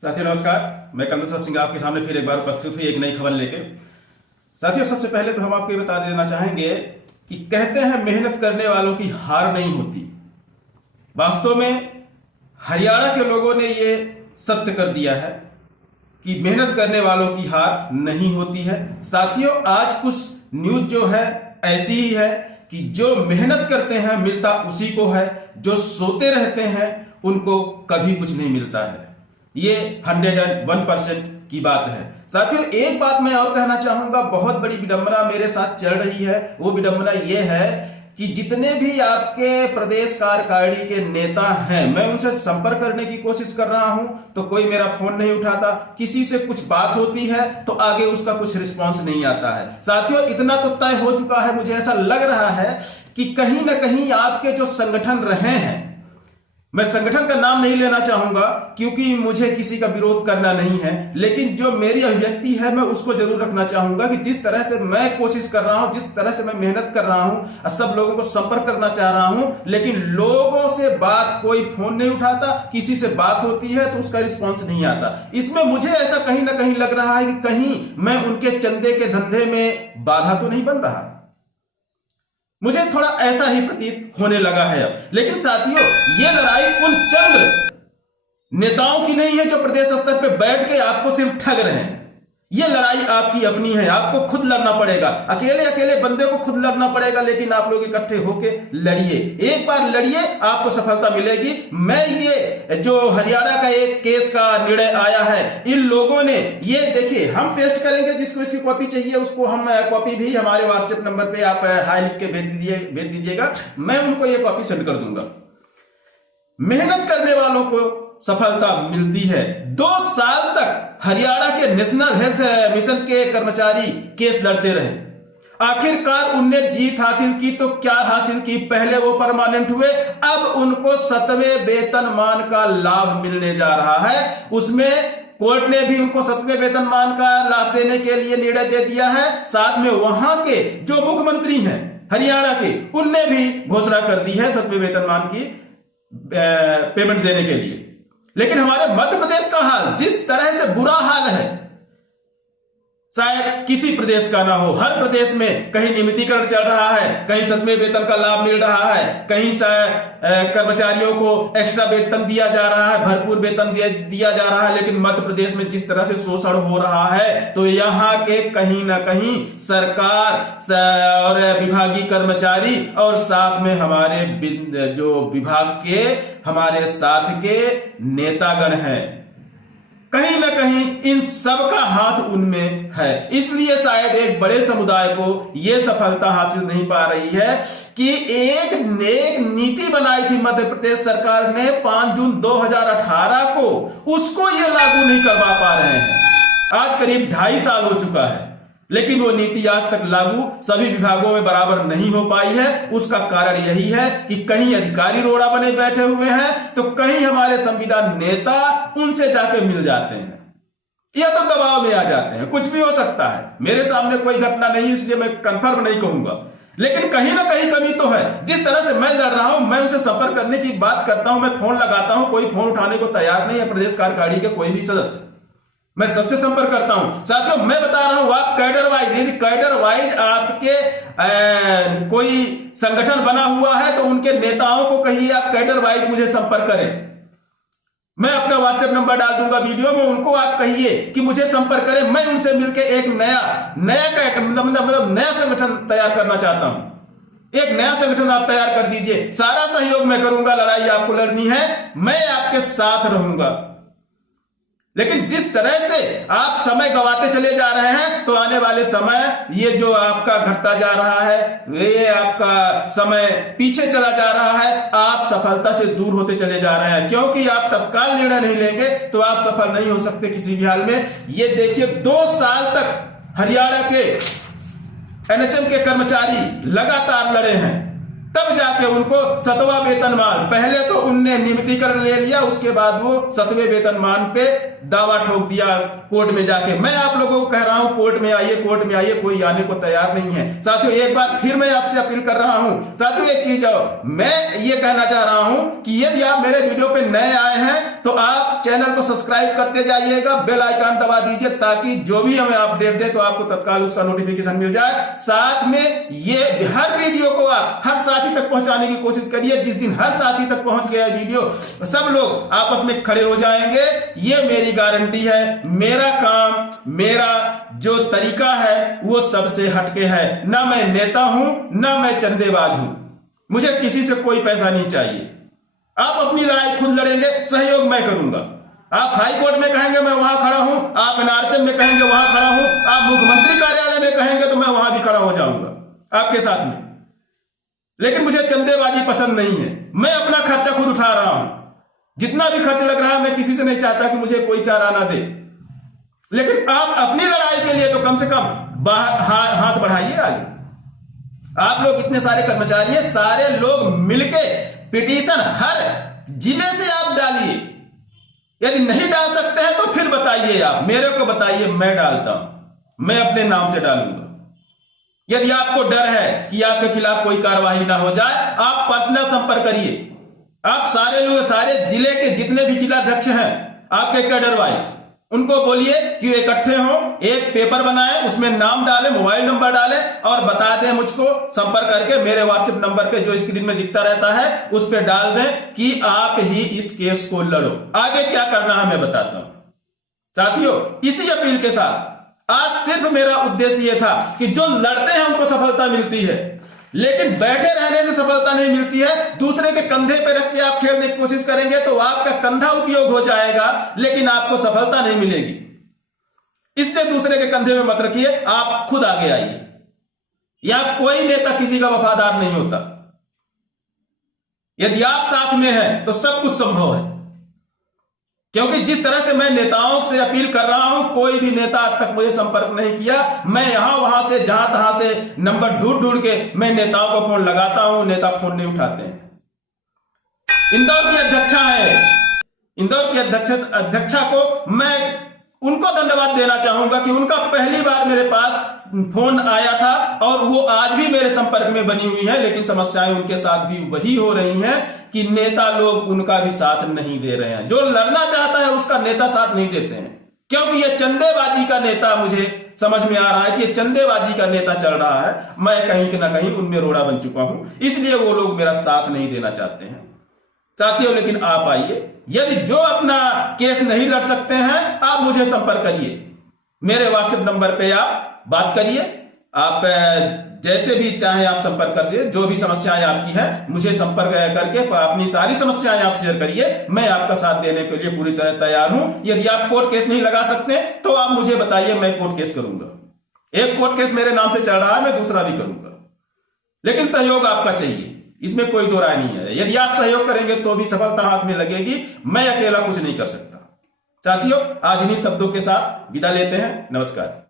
साथियों नमस्कार, मैं कमलेश्वर सिंह आपके सामने फिर एक बार उपस्थित हुई एक नई खबर लेके। साथियों सबसे पहले तो हम आपको ये बता देना चाहेंगे कि कहते हैं मेहनत करने वालों की हार नहीं होती। वास्तव में हरियाणा के लोगों ने ये सत्य कर दिया है कि मेहनत करने वालों की हार नहीं होती है। साथियों आज कुछ न्यूज जो है ऐसी ही है कि जो मेहनत करते हैं मिलता उसी को है, जो सोते रहते हैं उनको कभी कुछ नहीं मिलता है। ये 101% की बात है। साथियों एक बात मैं और कहना चाहूंगा, बहुत बड़ी विडंबना मेरे साथ चल रही है। वो विडंबना ये है कि जितने भी आपके प्रदेश कार्यकारिणी के नेता हैं, मैं उनसे संपर्क करने की कोशिश कर रहा हूं तो कोई मेरा फोन नहीं उठाता। किसी से कुछ बात होती है तो आगे उसका कुछ रिस्पॉन्स नहीं आता है। साथियों इतना तो तय हो चुका है, मुझे ऐसा लग रहा है कि कहीं ना कहीं आपके जो संगठन रहे हैं, मैं संगठन का नाम नहीं लेना चाहूंगा क्योंकि मुझे किसी का विरोध करना नहीं है, लेकिन जो मेरी अभिव्यक्ति है मैं उसको जरूर रखना चाहूंगा कि जिस तरह से मैं कोशिश कर रहा हूं, जिस तरह से मैं मेहनत कर रहा हूं, सब लोगों को संपर्क करना चाह रहा हूं, लेकिन लोगों से बात कोई फोन नहीं उठाता। किसी से बात होती है तो उसका रिस्पॉन्स नहीं आता। इसमें मुझे ऐसा कहीं ना कहीं लग रहा है कि कहीं मैं उनके चंदे के धंधे में बाधा तो नहीं बन रहा। मुझे थोड़ा ऐसा ही प्रतीत होने लगा है अब। लेकिन साथियों ये लड़ाई उन चंद नेताओं की नहीं है जो प्रदेश स्तर पे बैठ के आपको सिर्फ ठग रहे हैं। ये लड़ाई आपकी अपनी है, आपको खुद लड़ना पड़ेगा। अकेले अकेले बंदे को खुद लड़ना पड़ेगा, लेकिन आप लोग इकट्ठे होके लड़िए। एक बार लड़िए, आपको सफलता मिलेगी। मैं ये जो हरियाणा का एक केस का निर्णय आया है, इन लोगों ने ये देखिए, हम पेस्ट करेंगे, जिसको इसकी कॉपी चाहिए उसको हम कॉपी भी हमारे व्हाट्सएप नंबर पे आप हाई लिख के भेज दीजिएगा, मैं उनको ये कॉपी सेंड कर दूंगा। मेहनत करने वालों को सफलता मिलती है। 2 साल तक हरियाणा के नेशनल हेल्थ मिशन के कर्मचारी केस लड़ते रहे। आखिरकार उनने जीत हासिल की तो क्या हासिल की, पहले वो परमानेंट हुए, अब उनको 7वें वेतनमान का लाभ मिलने जा रहा है। उसमें कोर्ट ने भी उनको 7वें वेतनमान का लाभ देने के लिए निर्णय दे दिया है। साथ में वहां के जो मुख्यमंत्री हैं हरियाणा के, उनने भी घोषणा कर दी है 7वें वेतनमान की पेमेंट देने के लिए। लेकिन हमारे मध्य प्रदेश का हाल जिस तरह से बुरा हाल है, शायद किसी प्रदेश का ना हो। हर प्रदेश में कहीं नियमितीकरण चल रहा है, कहीं 7वें वेतन का लाभ मिल रहा है, कहीं कर्मचारियों को एक्स्ट्रा वेतन दिया जा रहा है, भरपूर वेतन दिया जा रहा है। लेकिन मध्य प्रदेश में जिस तरह से शोषण हो रहा है, तो यहाँ के कहीं ना कहीं सरकार और विभागीय कर्मचारी और साथ में हमारे जो विभाग के हमारे साथ के नेतागण हैं, कहीं ना कहीं इन सब का हाथ उनमें है। इसलिए शायद एक बड़े समुदाय को यह सफलता हासिल नहीं पा रही है कि एक नीति बनाई थी मध्य प्रदेश सरकार ने 5 जून 2018 को, उसको ये लागू नहीं करवा पा रहे हैं। आज करीब 2.5 साल हो चुका है, लेकिन वो नीति आज तक लागू सभी विभागों में बराबर नहीं हो पाई है। उसका कारण यही है कि कहीं अधिकारी रोड़ा बने बैठे हुए हैं तो कहीं हमारे संविधान नेता उनसे जाके मिल जाते हैं या तो दबाव में आ जाते हैं। कुछ भी हो सकता है, मेरे सामने कोई घटना नहीं, इसलिए मैं कंफर्म नहीं कहूंगा, लेकिन कहीं ना कहीं कमी तो है। जिस तरह से मैं लड़ रहा हूं, मैं उनसे संपर्क करने की बात करता हूं, मैं फोन लगाता हूं, कोई फोन उठाने को तैयार नहीं है। प्रदेश कार्यकारिणी के कोई भी सदस्य, मैं सबसे संपर्क करता हूं। साथियों मैं बता रहा हूं, आप कैडर वाइज, यदि कैडर वाइज आपके कोई संगठन बना हुआ है तो उनके नेताओं को कहिए आप कैडर वाइज मुझे संपर्क करें। मैं अपना व्हाट्सएप नंबर डाल दूंगा वीडियो में, उनको आप कहिए कि मुझे संपर्क करें। मैं उनसे मिलकर एक नया संगठन तैयार करना चाहता हूं। एक नया संगठन आप तैयार कर दीजिए, सारा सहयोग मैं करूंगा। लड़ाई आपको लड़नी है, मैं आपके साथ रहूंगा। लेकिन जिस तरह से आप समय गंवाते चले जा रहे हैं, तो आने वाले समय ये जो आपका घटता जा रहा है, ये आपका समय पीछे चला जा रहा है, आप सफलता से दूर होते चले जा रहे हैं। क्योंकि आप तत्काल निर्णय नहीं लेंगे तो आप सफल नहीं हो सकते किसी भी हाल में। ये देखिए 2 साल तक हरियाणा के एनएचएम के कर्मचारी लगातार लड़े हैं। तब जाके उनको 7वां वेतनमान, पहले तो उनने नियमितीकरण ले लिया, उसके बाद वो 7वें वेतनमान पे दावा ठोक दिया कोर्ट में जाके। मैं आप लोगों को कह रहा हूं कोर्ट में आइए, कोर्ट में आइए, कोई आने को तैयार नहीं है। साथियों एक बार फिर मैं आपसे अपील कर रहा हूं, साथियों एक चीज मैं ये कहना चाह रहा हूं कि यदि आप मेरे वीडियो पे नए आए हैं तो आप चैनल को सब्सक्राइब करते जाइएगा, बेल आइकन दबा दीजिए ताकि जो भी हमें अपडेट दे तो आपको तत्काल उसका नोटिफिकेशन मिल जाए। साथ में ये हर वीडियो को आप हर साथी तक पहुंचाने की कोशिश करिए। जिस दिन हर साथी तक पहुंच गया वीडियो, सब लोग आपस में खड़े हो जाएंगे, ये मेरी गारंटी है। मेरा काम, मेरा जो तरीका है वो सबसे हटके है। ना मैं नेता हूं, ना मैं चंदेबाज हूं, मुझे किसी से कोई पैसा नहीं चाहिए। आप अपनी लड़ाई खुद लड़ेंगे, सहयोग मैं करूंगा। आप हाई कोर्ट में कहेंगे मैं वहां खड़ा हूं, आप एनआरएचएम में कहेंगे वहां खड़ा हूं, आप मुख्यमंत्री कार्यालय में कहेंगे तो मैं वहां भी खड़ा हो जाऊंगा आपके साथ में। लेकिन मुझे चंदेबाजी पसंद नहीं है। मैं अपना खर्चा खुद उठा रहा हूं, जितना भी खर्च लग रहा है मैं किसी से नहीं चाहता कि मुझे कोई चारा ना दे। लेकिन आप अपनी लड़ाई के लिए तो कम से कम हाथ बढ़ाइए आगे। आप लोग इतने सारे कर्मचारी हैं, सारे लोग मिलके पिटीशन हर जिले से आप डालिए। यदि नहीं डाल सकते हैं तो फिर बताइए, आप मेरे को बताइए, मैं डालता हूं, मैं अपने नाम से डालूंगा। यदि आपको डर है कि आपके खिलाफ कोई कार्रवाई ना हो जाए, आप पर्सनल संपर्क करिए। आप सारे लोग, सारे जिले के जितने भी जिलाध्यक्ष हैं आपके कैडर वाइज, उनको बोलिए कि इकट्ठे हो, एक पेपर बनाएं, उसमें नाम डालें, मोबाइल नंबर डालें और बता दें मुझको संपर्क करके। मेरे व्हाट्सएप नंबर पे जो स्क्रीन में दिखता रहता है उस पर डाल दें कि आप ही इस केस को लड़ो। आगे क्या करना है मैं बताता हूं। साथियों इसी अपील के साथ आज सिर्फ मेरा उद्देश्य यह था कि जो लड़ते हैं उनको सफलता मिलती है, लेकिन बैठे रहने से सफलता नहीं मिलती है। दूसरे के कंधे पे रख के आप खेलने की कोशिश करेंगे तो आपका कंधा उपयोग हो जाएगा, लेकिन आपको सफलता नहीं मिलेगी। इसलिए दूसरे के कंधे में मत रखिए, आप खुद आगे आइए। यहां कोई नेता किसी का वफादार नहीं होता। यदि आप साथ में हैं तो सब कुछ संभव है। क्योंकि जिस तरह से मैं नेताओं से अपील कर रहा हूं, कोई भी नेता आज तक मुझे संपर्क नहीं किया। मैं यहां वहां से जहां तहां से नंबर ढूंढ ढूंढ के मैं नेताओं को फोन लगाता हूं, नेता फोन नहीं उठाते हैं। इंदौर की अध्यक्षा है, इंदौर की अध्यक्षा को मैं उनको धन्यवाद देना चाहूंगा कि उनका पहली बार मेरे पास फोन आया था और वो आज भी मेरे संपर्क में बनी हुई है। लेकिन समस्याएं उनके साथ भी वही हो रही हैं कि नेता लोग उनका भी साथ नहीं दे रहे हैं। जो लड़ना चाहता है उसका नेता साथ नहीं देते हैं, क्योंकि ये चंदेबाजी का नेता, मुझे समझ में आ रहा है कि ये चंदेबाजी का नेता चल रहा है। मैं कहीं ना कहीं उनमें रोड़ा बन चुका हूं, इसलिए वो लोग मेरा साथ नहीं देना चाहते हैं। साथियों लेकिन आप आइए, यदि जो अपना केस नहीं लड़ सकते हैं आप मुझे संपर्क करिए। मेरे व्हाट्सएप नंबर पे आप बात करिए, आप जैसे भी चाहें आप संपर्क करिए। जो भी समस्याएं आपकी है मुझे संपर्क करके अपनी सारी समस्याएं आप शेयर करिए। मैं आपका साथ देने के लिए पूरी तरह तैयार हूं। यदि आप कोर्ट केस नहीं लगा सकते तो आप मुझे बताइए, मैं कोर्ट केस करूंगा। एक कोर्ट केस मेरे नाम से चल रहा है, मैं दूसरा भी करूंगा। लेकिन सहयोग आपका चाहिए, इसमें कोई दो राय नहीं है। यदि आप सहयोग करेंगे तो भी सफलता हाथ में लगेगी। मैं अकेला कुछ नहीं कर सकता। साथियों आज इन्हीं शब्दों के साथ विदा लेते हैं। नमस्कार।